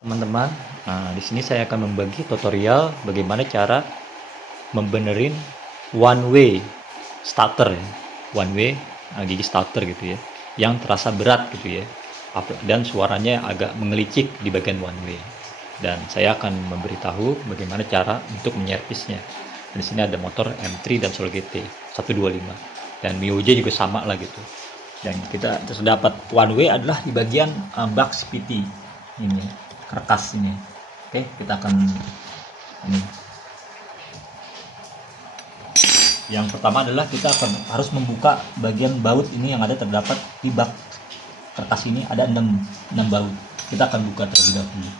Teman-teman, di sini saya akan membagi tutorial bagaimana cara membenerin one way starter ya. One way gigi starter gitu ya, yang terasa berat gitu ya. Dan suaranya agak mengelicik di bagian one way. Dan saya akan memberitahu bagaimana cara untuk menyervisnya. Di sini ada motor M3 dan Solo GT 125 dan MIUJ juga sama lah gitu. Dan kita sudah dapat one way adalah di bagian box PT ini, kertas ini. Oke, kita akan ini. Yang pertama adalah kita harus membuka bagian baut ini yang ada terdapat di bak kertas ini, ada 6 baut. Kita akan buka terlebih dahulu.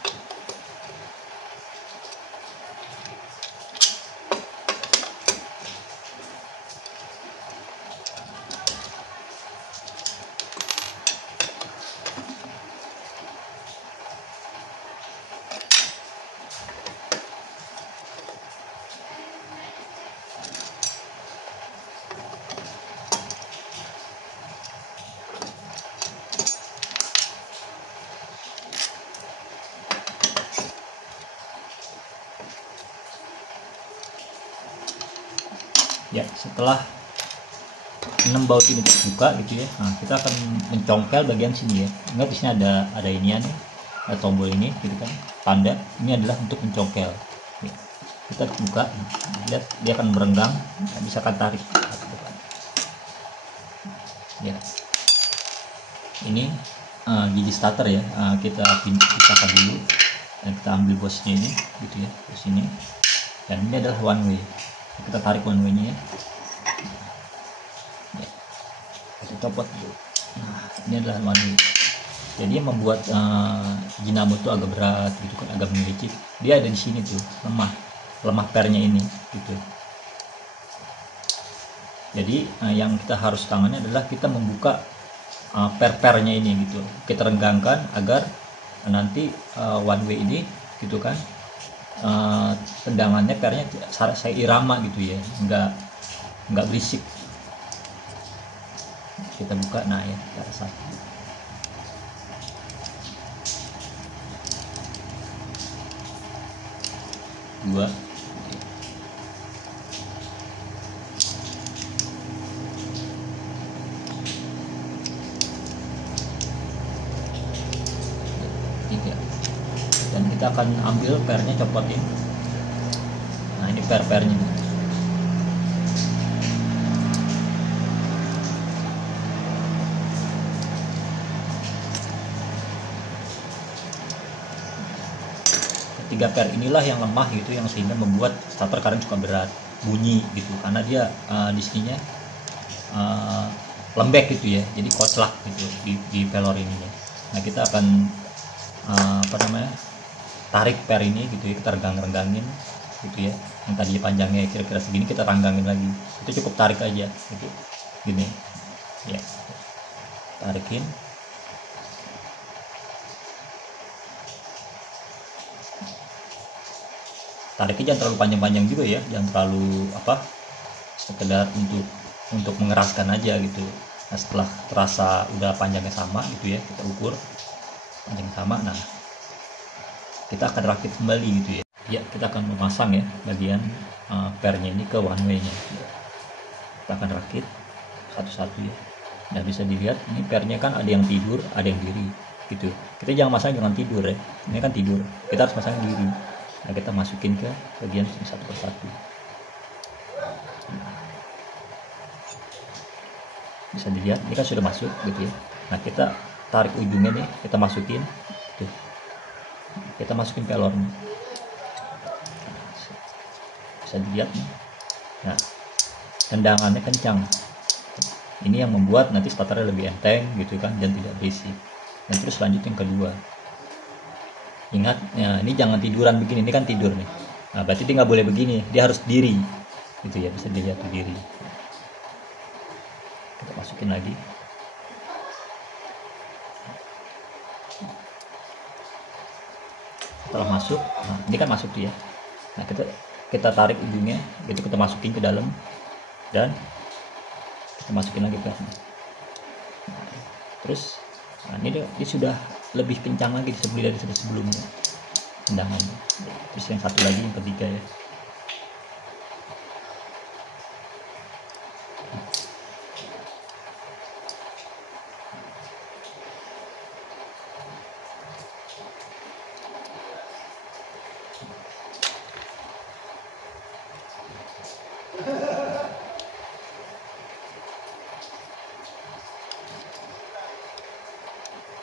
Ya, setelah 6 baut ini terbuka gitu ya, nah kita akan mencongkel bagian sini ya. Ingat di sini ada inian ya, ada tombol ini gitu kan, tanda ini adalah untuk mencongkel ya. Kita buka, lihat dia akan merenggang, bisa kan tarik ya. Ini gigi starter ya, kita pisahkan dulu dan kita ambil bosnya ini gitu ya, bos ini, dan ini adalah one way. Kita tarik one way nya ya. Kita copot dulu. Nah, ini adalah one way. Jadi yang membuat dinamo itu agak berat gitu kan, agak melicik. Dia ada di sini tuh, lemah pernya ini gitu. Jadi yang kita harus tangani adalah kita membuka pernya ini gitu. Kita renggangkan agar nanti one way ini gitu kan, tendangannya pernya saya irama gitu ya, nggak berisik. Kita buka, nah ya, cara satu, dua, tiga. Dan kita akan ambil pernya, copotin. Nah ini pernya. Ketiga per inilah yang lemah gitu, yang sehingga membuat starter kadang suka berat, bunyi gitu, karena dia di sininya lembek gitu ya, jadi koclak gitu di pelor ininya. Nah kita akan tarik per ini gitu ya, kita renggangin gitu ya. Yang tadi panjangnya kira-kira segini kita renggangin lagi, itu cukup tarik aja gitu, gini ya, tarikin. Tariknya jangan terlalu panjang-panjang juga ya, jangan terlalu sekedar untuk mengeraskan aja gitu. Nah setelah terasa udah panjangnya sama gitu ya, kita ukur panjang sama. Nah kita akan rakit kembali gitu ya. Ya, kita akan memasang ya bagian pernya ini ke one way nya. Kita akan rakit satu-satu ya. Dan bisa dilihat ini pernya kan ada yang tidur, ada yang diri gitu. Kita jangan jangan tidur ya, ini kan tidur, kita harus pasang diri. Nah kita masukin ke bagian sini satu persatu. Bisa dilihat ini kan sudah masuk gitu ya. Nah kita tarik ujungnya nih, kita masukin tuh, kita masukin pelornya. Bisa dilihat nih. Nah tendangannya kencang, ini yang membuat nanti starternya lebih enteng gitu kan, dan tidak berisik. Dan terus lanjut yang kedua. Ingat ya, ini jangan tiduran begini, ini kan tidur nih. Nah berarti dia nggak boleh begini, dia harus diri gitu ya, bisa dilihat diri. Kita masukin lagi. Setelah masuk, nah ini kan masuk tuh ya. Nah kita tarik ujungnya, gitu, kita masukin ke dalam dan kita masukin lagi ke sini. Terus nah, ini dia sudah lebih kencang lagi dari sebelumnya. tendangan. Terus yang satu lagi yang ketiga ya.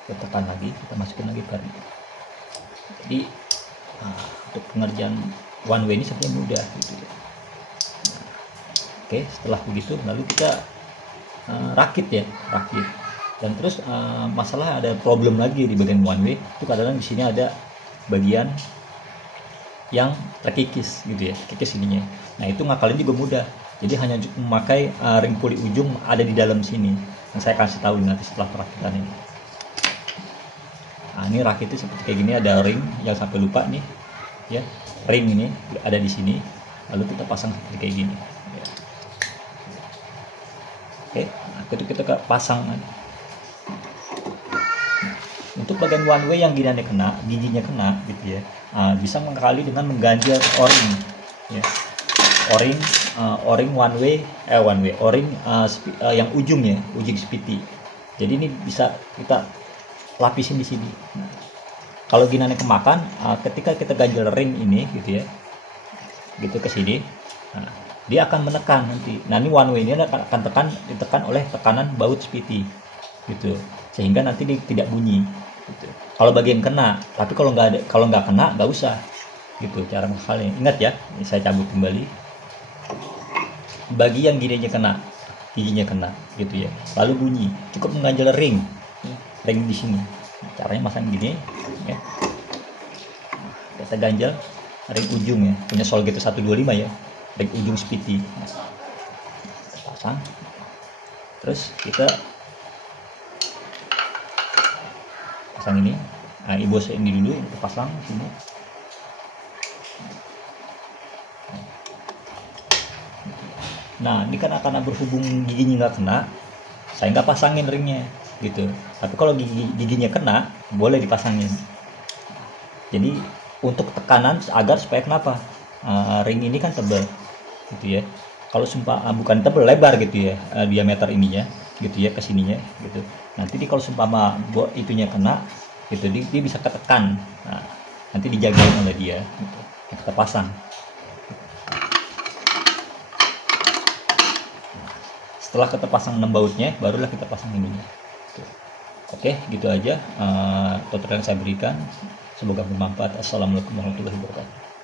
Kita tekan lagi, kita masukin lagi baru. Jadi untuk pengerjaan one way ini sebenarnya mudah gitu ya. Oke, setelah begitu lalu kita rakit ya, rakit. Dan terus masalah ada problem lagi di bagian one way itu kadang-kadang di sini ada bagian yang terkikis gitu ya, terkikis ininya. Nah itu ngakalin juga mudah. Jadi hanya memakai ring puli ujung ada di dalam sini. Yang saya kasih tahu nanti setelah perakitan ini. Nah, ini rakitnya seperti kayak gini, ada ring yang sampai lupa nih ya, ring ini ada di sini, lalu kita pasang seperti kayak gini ya. Oke, nah, itu kita pasang. Untuk bagian one way yang giginya kena gitu ya, bisa mengakali dengan mengganjal o-ring ya. O-ring o-ring yang ujungnya, ujung spiti. Jadi ini bisa kita lapisin di sini. Nah, kalau ginanya kemakan, ketika kita ganjel ring ini gitu ya, gitu ke sini, nah, dia akan menekan nanti. Nah ini one way ini akan ditekan oleh tekanan baut spiti, gitu, sehingga nanti dia tidak bunyi. Gitu. Kalau bagian kena, tapi kalau nggak kena nggak usah, gitu cara ngakalnya. Ingat ya, ini saya cabut kembali. Bagi yang giginya kena, gitu ya, lalu bunyi, cukup mengganjel ring di sini. Caranya masang gini ya, kita ganjel ring ujung ya, punya Solgeto 125 ya, ring ujung spiti. Kita pasang, terus kita pasang ini. Nah, ibos ini dulu kita pasang sini. Nah ini kan karena berhubung giginya nggak kena, saya nggak pasangin ringnya gitu. Tapi kalau giginya kena, boleh dipasangin. Jadi untuk tekanan agar supaya kenapa, ring ini kan tebal gitu ya. Kalau bukan tebal, lebar gitu ya, diameter ininya gitu ya, kesininya gitu. Nanti kalau sumpama itunya kena gitu, dia bisa ketekan. Nah, nanti dijagain oleh dia gitu. Kita pasang. Setelah kita pasang 6 bautnya, barulah kita pasang ininya. Oke, gitu aja tutorial yang saya berikan. Semoga bermanfaat. Assalamualaikum warahmatullahi wabarakatuh.